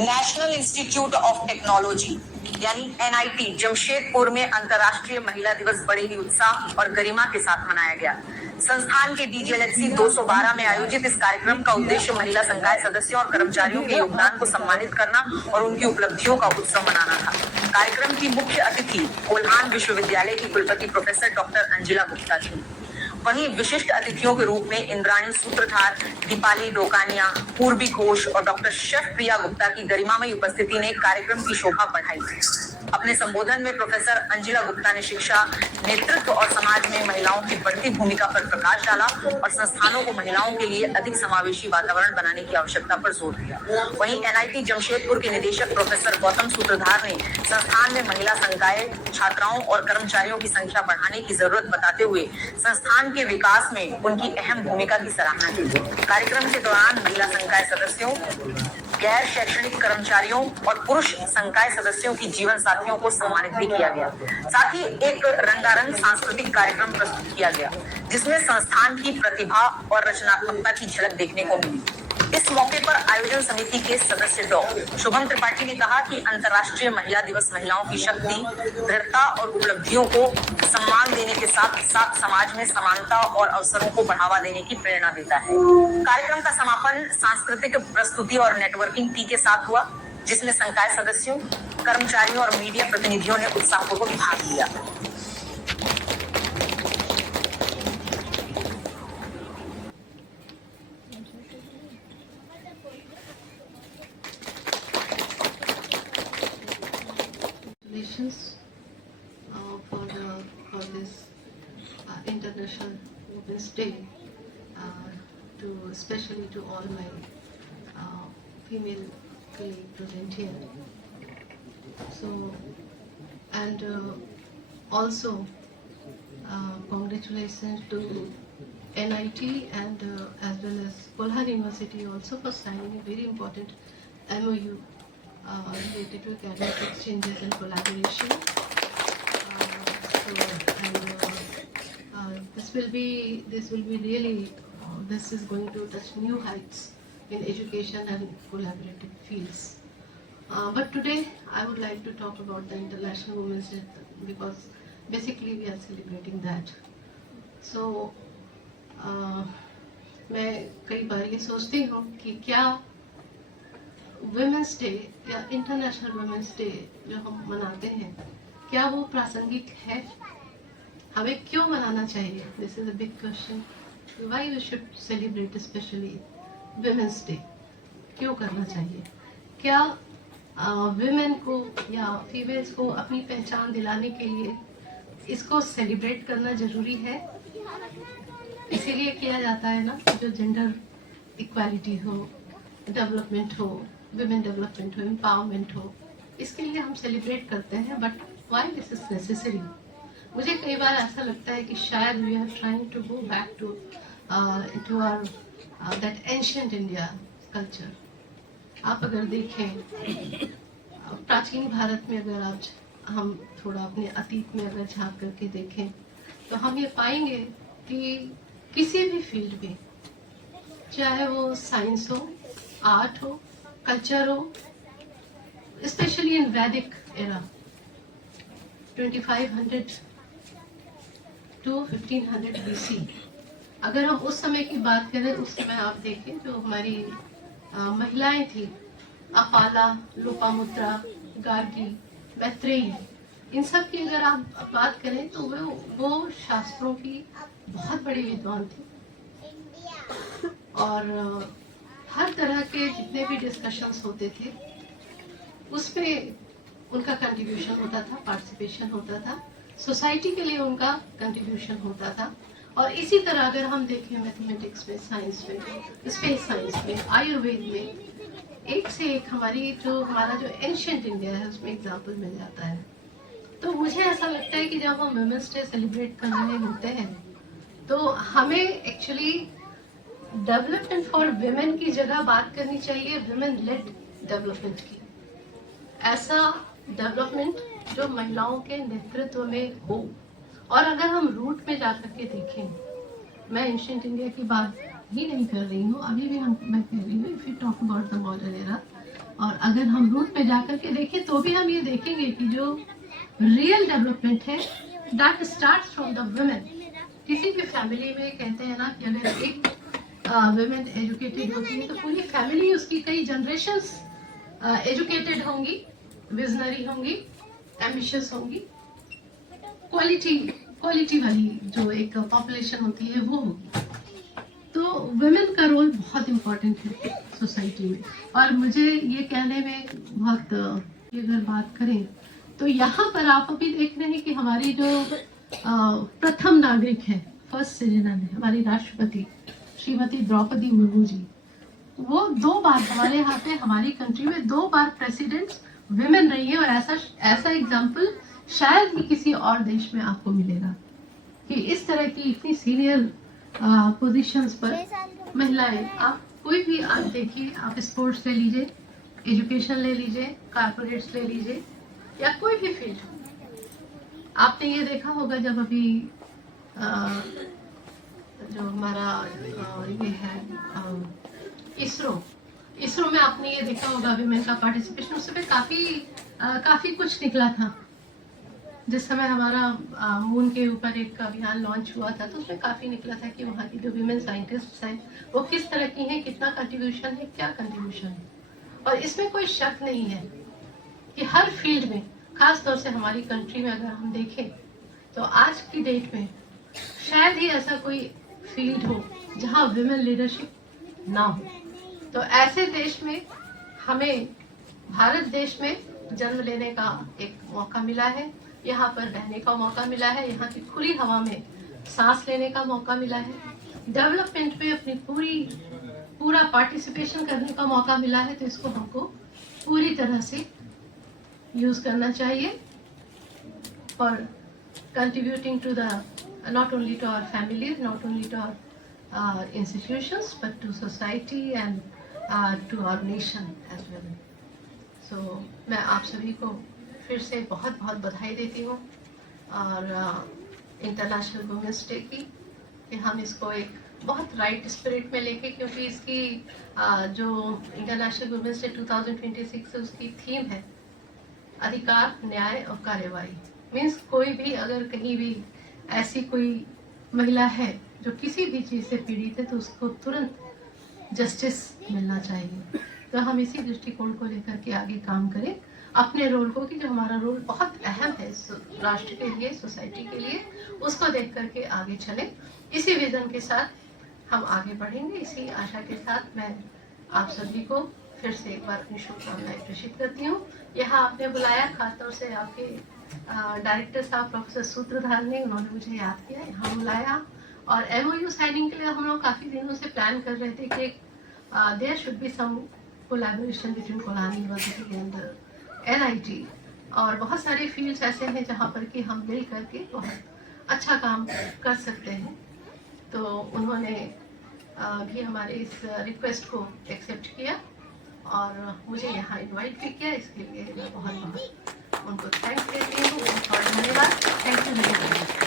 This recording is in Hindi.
नेशनल इंस्टीट्यूट ऑफ टेक्नोलॉजी यानी NIT जमशेदपुर में अंतर्राष्ट्रीय महिला दिवस बड़े ही उत्साह और गरिमा के साथ मनाया गया। संस्थान के DGLHC 212 में आयोजित इस कार्यक्रम का उद्देश्य महिला संकाय सदस्यों और कर्मचारियों के योगदान को सम्मानित करना और उनकी उपलब्धियों का उत्सव मनाना था। कार्यक्रम की मुख्य अतिथि कोल्हान विश्वविद्यालय की कुलपति प्रोफेसर डॉक्टर अंजिला गुप्ता थी। वहीं विशिष्ट अतिथियों के रूप में इंद्राणी सूत्रधार, दीपाली डोकानिया, पूर्वी घोष और डॉक्टर शेफ प्रिया गुप्ता की गरिमामयी उपस्थिति ने कार्यक्रम की शोभा बढ़ाई। अपने संबोधन में प्रोफेसर अंजिला गुप्ता ने शिक्षा, नेतृत्व और समाज में महिलाओं की बढ़ती भूमिका पर प्रकाश डाला और संस्थानों को महिलाओं के लिए अधिक समावेशी वातावरण बनाने की आवश्यकता पर जोर दिया। वहीं NIT जमशेदपुर के निदेशक प्रोफेसर गौतम सूत्रधार ने संस्थान में महिला संकाय, छात्राओं और कर्मचारियों की संख्या बढ़ाने की जरूरत बताते हुए संस्थान के विकास में उनकी अहम भूमिका की सराहना की। कार्यक्रम के दौरान महिला संकाय सदस्यों, गैर शैक्षणिक कर्मचारियों और पुरुष संकाय सदस्यों की जीवन साथियों को सम्मानित भी किया गया। साथ ही एक रंगारंग सांस्कृतिक कार्यक्रम प्रस्तुत किया गया, जिसमें संस्थान की प्रतिभा और रचनात्मकता की झलक देखने को मिली। इस मौके पर आयोजन समिति के सदस्य डॉ. शुभम त्रिपाठी ने कहा कि अंतर्राष्ट्रीय महिला दिवस महिलाओं की शक्ति, दृढ़ता और उपलब्धियों को सम्मान देने के साथ साथ समाज में समानता और अवसरों को बढ़ावा देने की प्रेरणा देता है। कार्यक्रम का समापन सांस्कृतिक प्रस्तुति और नेटवर्किंग टी के साथ हुआ, जिसमें संकाय सदस्यों, कर्मचारियों और मीडिया प्रतिनिधियों ने उत्साहपूर्वक भाग लिया। For this International Women's Day, especially to all my female colleagues present here. So, and also congratulations to NIT and as well as Kolhan University also for signing a very important MOU related to academic exchanges and collaboration. This will be really this is going to touch new heights in education and collaborative fields. But today I would like to talk about the International Women's Day because basically we are celebrating that. So मैं कई बार ये सोचती हूँ कि क्या वुमेन्स डे या इंटरनेशनल वुमेन्स डे जो हम मनाते हैं क्या वो प्रासंगिक है, हमें क्यों मनाना चाहिए? This is a big question. Why we should celebrate specially women's day, क्यों करना चाहिए? क्या वुमेन को या फीमेल्स को अपनी पहचान दिलाने के लिए इसको सेलिब्रेट करना जरूरी है? इसीलिए किया जाता है ना, जो जेंडर इक्वालिटी हो, डेवलपमेंट हो, वुमेन डेवलपमेंट हो, एम्पावरमेंट हो, इसके लिए हम सेलिब्रेट करते हैं। But why this is necessary? मुझे कई बार ऐसा लगता है कि शायद we are trying to go back to our that ancient India culture. आप अगर देखें प्राचीन भारत में, अगर आज हम थोड़ा अपने अतीत में अगर झांक करके देखें तो हम ये पाएंगे कि किसी भी फील्ड में, चाहे वो साइंस हो, आर्ट हो, कल्चर हो, स्पेशली इन वैदिक एरा 2500 to 1500 BC, अगर हम उस समय की बात करें, उस समय आप देखें जो हमारी महिलाएं थी, अपाला, लोपामुद्रा, गार्गी, मैत्रेयी, इन सब की अगर आप बात करें तो वो शास्त्रों की बहुत बड़ी विद्वान थी और हर तरह के जितने भी डिस्कशंस होते थे उसमें उनका कंट्रीब्यूशन होता था, पार्टिसिपेशन होता था, सोसाइटी के लिए उनका कंट्रीब्यूशन होता था। और इसी तरह अगर हम देखें मैथमेटिक्स में, साइंस में, स्पेस साइंस में, आयुर्वेद में, एक से एक हमारा जो एंशिएंट इंडिया है उसमें एग्जाम्पल मिल जाता है। तो मुझे ऐसा लगता है कि जब हम वुमेन्स डे सेलिब्रेट कर रहे होते हैं तो हमें एक्चुअली डेवलपमेंट फॉर वुमेन की जगह बात करनी चाहिए वुमेन लेड डेवलपमेंट की। ऐसा डेवलपमेंट जो महिलाओं के नेतृत्व में हो। और अगर हम रूट में जाकर के देखें, मैं एंशिएंट इंडिया की बात ही नहीं कर रही हूँ, अभी भी मैं कह रही हूँ if you talk about the modern era, और अगर हम रूट पे जाकर के देखें तो भी हम ये देखेंगे कि जो रियल डेवलपमेंट है that starts from the women. किसी भी फैमिली में कहते हैं ना कि अगर एक वुमेन एजुकेटेड होती है तो पूरी फैमिली उसकी कई जनरेशंस एजुकेटेड होंगी, विजनरी होंगी, एम्बिशियस होंगी, क्वालिटी वाली जो एक पॉपुलेशन होती है वो होगी। तो वुमेन का रोल बहुत इम्पोर्टेंट है सोसाइटी में। और मुझे ये कहने में बहुत अगर बात करें तो यहाँ पर आप अभी देख रहे हैं कि हमारी जो प्रथम नागरिक है, फर्स्ट सिटीजन है, हमारी राष्ट्रपति श्रीमती द्रौपदी मुर्मू जी, वो 2 बार हमारे यहाँ पे हमारी कंट्री में 2 बार प्रेसिडेंट विमेन रही है। और ऐसा एग्जाम्पल शायद ही किसी और देश में आपको मिलेगा कि इस तरह की इतनी सीनियर पोजीशंस पर महिलाएं। आप कोई भी आप देखिए, आप स्पोर्ट्स ले लीजिए, एजुकेशन ले लीजिए, कारपोरेट्स ले लीजिए, या कोई भी फील्ड। आपने ये देखा होगा जब अभी जो हमारा ये है इसरो में आपने ये देखा होगा विमेन का पार्टिसिपेशन, उसमें काफी कुछ निकला था। जिस समय हमारा मून के ऊपर एक अभियान लॉन्च हुआ था तो उसमें काफी निकला था कि वहाँ की जो विमेन साइंटिस्ट हैं वो किस तरह की हैं, कितना कंट्रीब्यूशन है, क्या कंट्रीब्यूशन है। और इसमें कोई शक नहीं है कि हर फील्ड में, खास तौर से हमारी कंट्री में अगर हम देखें तो आज की डेट में शायद ही ऐसा कोई फील्ड हो जहाँ विमेन लीडरशिप ना हो। तो ऐसे देश में हमें, भारत देश में जन्म लेने का एक मौका मिला है, यहाँ पर रहने का मौका मिला है, यहाँ की खुली हवा में सांस लेने का मौका मिला है, डेवलपमेंट में अपनी पूरा पार्टिसिपेशन करने का मौका मिला है। तो इसको हमको पूरी तरह से यूज करना चाहिए for contributing to the not only to our families, not only to our institutions, but to society and to our nation as well. So मैं आप सभी को फिर से बहुत बहुत बधाई देती हूँ और इंटरनेशनल वुमेन्स डे की, कि हम इसको एक बहुत राइट स्पिरिट में लेके, क्योंकि इसकी जो इंटरनेशनल वुमेन्स डे 2026 है उसकी थीम है अधिकार, न्याय और कार्यवाही। मीन्स कोई भी अगर कहीं भी ऐसी कोई महिला है जो किसी भी चीज से पीड़ित है तो उसको तुरंत जस्टिस मिलना चाहिए। तो हम इसी दृष्टिकोण को लेकर के आगे काम करें अपने रोल को, कि जो हमारा रोल बहुत अहम है राष्ट्र के लिए, सोसाइटी के लिए, उसको देख करके आगे चले। इसी विजन के साथ हम आगे बढ़ेंगे। इसी आशा के साथ मैं आप सभी को फिर से एक बार अपनी शुभकामनाएं प्रेषित करती हूँ। यहाँ आपने बुलाया, खासतौर से आपके डायरेक्टर साहब प्रोफेसर सूत्रधार ने, उन्होंने मुझे याद किया, यहाँ बुलाया। और MOU साइनिंग के लिए हम लोग काफी दिनों से प्लान कर रहे थे कि there should be some collaboration between कोलान यूनिवर्सिटी एंड NIT, और बहुत सारे फील्ड्स ऐसे हैं जहाँ पर कि हम मिल करके बहुत अच्छा काम कर सकते हैं। तो उन्होंने भी हमारे इस रिक्वेस्ट को एक्सेप्ट किया और मुझे यहाँ इनवाइट भी किया। इसके लिए मैं बहुत बहुत उनको थैंक्स देती हूँ। बहुत धन्यवाद। Thank you very much.